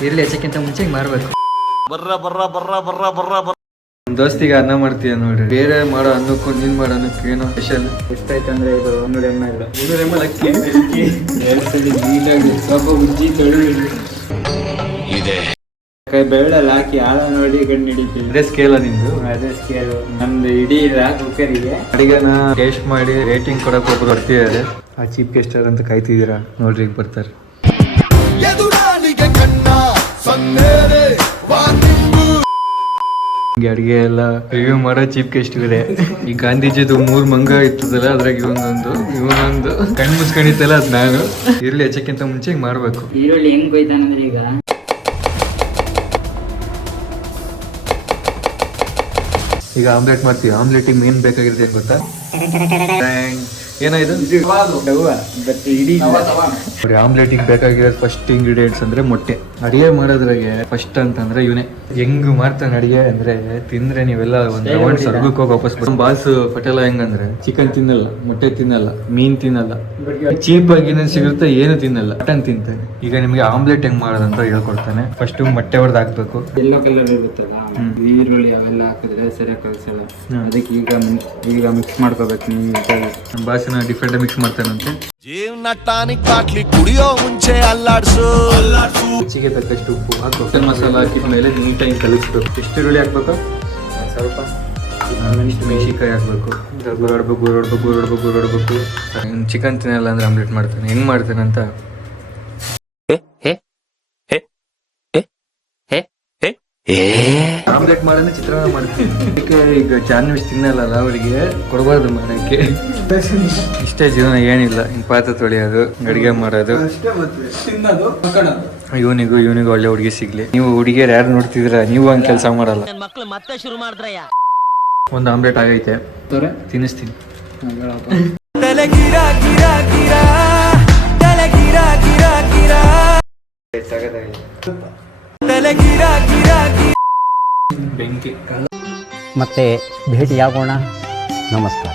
ಈರುಳ್ಳಿ ಹೆಚ್ಚಕ್ಕಿಂತ ಮುಂಚೆ ಹಿಂಗೆ ಮಾಡಬೇಕು. ದೋಸ್ತಿಗೆ ಅನ್ನ ಮಾಡ್ತೀಯ ನೋಡ್ರಿ. ಬೇರೆ ಮಾಡೋ ಅನ್ನಕ್ಕೂ ನೀನ್ ಮಾಡೋ ಅನ್ನಕ್ಕೆ ಏನೋ ಸ್ಪೆಷಲ್. ಎಷ್ಟಾಯ್ತಂದ್ರೆ ಇದು 100 ml 200 ml ಅಕ್ಕಿ ನೀಟಾಗಿ ಸ್ವಲ್ಪ ಉಜ್ಜಿ ತೊಳೆದು ಬೆಳ್ಳಲ್ಲಿ ಹಾಕಿ ಆಳ ನೋಡಿ ಗಂಡು ಹಿಡಿತೀವಿ. ಅದೇ ಸ್ಕೇಲ ನಿಂದು? ಅದೇ ಸ್ಕೇಲ್ ನಮ್ದು ಇಡೀ ಕುಕ್ಕರಿಗೆ. ಅಡಿಗೆನ ಟೇಸ್ಟ್ ಮಾಡಿ ರೇಟಿಂಗ್ ಕೊಡಕ್ಕೆ ಒಬ್ರು ಬರ್ತಿದ್ದಾರೆ. ಆ ಚೀಫ್ ಗೆಸ್ಟ್ ಅಂತ ಕಾಯ್ತಿದ್ದೀರಾ ನೋಡ್ರಿ, ಈಗ ಬರ್ತಾರೆ. ಅಡಿಗೆ ಎಲ್ಲ ರಿವ್ಯೂ ಮಾಡೋ ಚೀಫ್ ಗೆಸ್ಟ್ ಇದೆ. ಈ ಗಾಂಧೀಜಿದು 3 ಮಂಗ ಇರ್ತದಲ್ಲ, ಅದ್ರಾಗ ಇವನೊಂದು ಕಣ್ಣು ಮುಚ್ಕೊಂಡಿತ್ತಲ್ಲ, ಅದ್ ನಾನು. ಈರುಳ್ಳಿ ಹೆಚ್ಚಕ್ಕಿಂತ ಮುಂಚೆ ಹಿಂಗ್ ಮಾಡ್ಬೇಕು. ಈರುಳ್ಳಿ ಹೆಂಗ್ ಕೊಯ್ತಾನಂದ್ರೆ ಈಗ ಆಮ್ಲೆಟ್ ಮಾಡ್ತೀವಿ. ಆಮ್ಲೆಟಿಗೆ ಮೇನ್ ಬೇಕಾಗಿರೋದು ಏನ್ ಗೊತ್ತಾ? ಏನೋ ಇದು ಆಮ್ಲೆಟಿಗೆ ಬೇಕಾಗಿರೋದು ಫಸ್ಟ್ ಇಂಗ್ರೀಡಿಯೆಂಟ್ಸ್ ಅಂದ್ರೆ ಮೊಟ್ಟೆ. ಅಡಿಗೆ ಮಾಡೋದ್ರಾಗೆ ಫಸ್ಟ್ ಅಂತಂದ್ರೆ ಇವನೇ ಹೆಂಗ್ ಮಾಡ್ತಾನೆ ಅಡಿಗೆ ಅಂದ್ರೆ, ತಿಂದ್ರೆ ನೀವೆಲ್ಲ ಒಂದ್ ರೌಂಡ್ ಸ್ವರ್ಗಕ್ಕೆ ಹೋಗಿ ವಾಪಸ್ ಬರ್ತೀವಿ. ಬಾಸ್ ಪಟೇಲ ಹೆಂಗಂದ್ರೆ ಚಿಕನ್ ತಿನ್ನಲ್ಲ, ಮೊಟ್ಟೆ ತಿನ್ನಲ್ಲ, ಮೀನ್ ತಿನ್ನಲ್ಲ, ಚೀಪ್ ಆಗಿ ಏನೇನು ಸಿಗುತ್ತೆ ಏನು ತಿನ್ನಲ್ಲ, ಮಟನ್ ತಿಂತಾನೆ. ಈಗ ನಿಮ್ಗೆ ಆಮ್ಲೆಟ್ ಹೆಂಗ್ ಮಾಡೋದಂತ ಹೇಳ್ಕೊಡ್ತಾನೆ. ಫಸ್ಟ್ ಮೊಟ್ಟೆ ಹೊಡೆದು ಹಾಕ್ಬೇಕು. ಯೆಲ್ಲೋ ಕಲರ್ ಇರುತ್ತಲ್ಲ, ಈರುಳ್ಳಿ ಅವೆಲ್ಲ ಹಾಕಿದ್ರೆ ಸರಿಯಾಗಿ ಕಲ್ಸಲ್ಲ. ಅದಕ್ಕೆ ಈಗ ಮಿಕ್ಸ್ ಮಾಡ್ಕೋಬೇಕು. ನಮ್ಮ ಬಾಸಿನ ಡಿಫ್ರೆಂಟ್ ಮಿಕ್ಸ್ ಮಾಡ್ತಾನಂತೆ. ಕುಡಿಯೋ ಮುಂಚೆ ಅಲ್ಲಾಡ್ಸು. ರುಚಿಗೆ ತಕ್ಕಷ್ಟು ಉಪ್ಪು ಹಾಕು. ಚಿಕನ್ ಮಸಾಲ ಹಾಕಿದ ಮೇಲೆ ನೀಟಾಗಿ ಕಲಿಸ್ಬೇಕು. ಎಷ್ಟು ಈರುಳ್ಳಿ ಹಾಕ್ಬೇಕು? ಸ್ವಲ್ಪ ಮೆಣಸಿನ್ಕಾಯಿ ಹಾಕ್ಬೇಕು. ಗುರುಡ್ಬೇಕು. ಚಿಕನ್ ತಿನ್ನಲ್ಲ ಅಂದ್ರೆ ಆಮ್ಲೆಟ್ ಮಾಡ್ತಾನೆ. ಹೆಂಗ್ ಮಾಡ್ತಾನೆ ಅಂತ ಆಮ್ಲೆಟ್ ಮಾಡೋದೇ ಚಿತ್ರಾನ್ನ ಮಾಡ್ತೀನಿ. ಈಗ ಚಾನ್ವಿಶ್ ತಿನ್ನಲ್ಲ, ಅವರಿಗೆ ಕೊಡಬಾರ್ದು ಮಾಡಕ್ಕೆ. ಇಷ್ಟೇ ಜೀವನ, ಏನಿಲ್ಲ. ಹಿಂಗ್ ಪಾತ್ರೆ ತೊಳೆಯೋದು, ಅಡಿಗೆ ಮಾಡೋದು. ಇವನಿಗೂ ಒಳ್ಳೆ ಹುಡುಗಿ ಸಿಗ್ಲಿ. ನೀವು ಹುಡುಗಿಯರು ಯಾರು ನೋಡ್ತಿದ್ರ, ನೀವು ಹಂಗ್ ಕೆಲಸ ಮಾಡಲ್ಲ. ಒಂದು ಆಮ್ಲೆಟ್ ಆಗೈತೆ, ತಿನ್ನಿಸ್ತೀನಿ. ಬೆಂಕಿ. ಮತ್ತೆ ಭೇಟಿಯಾಗೋಣ. ನಮಸ್ಕಾರ.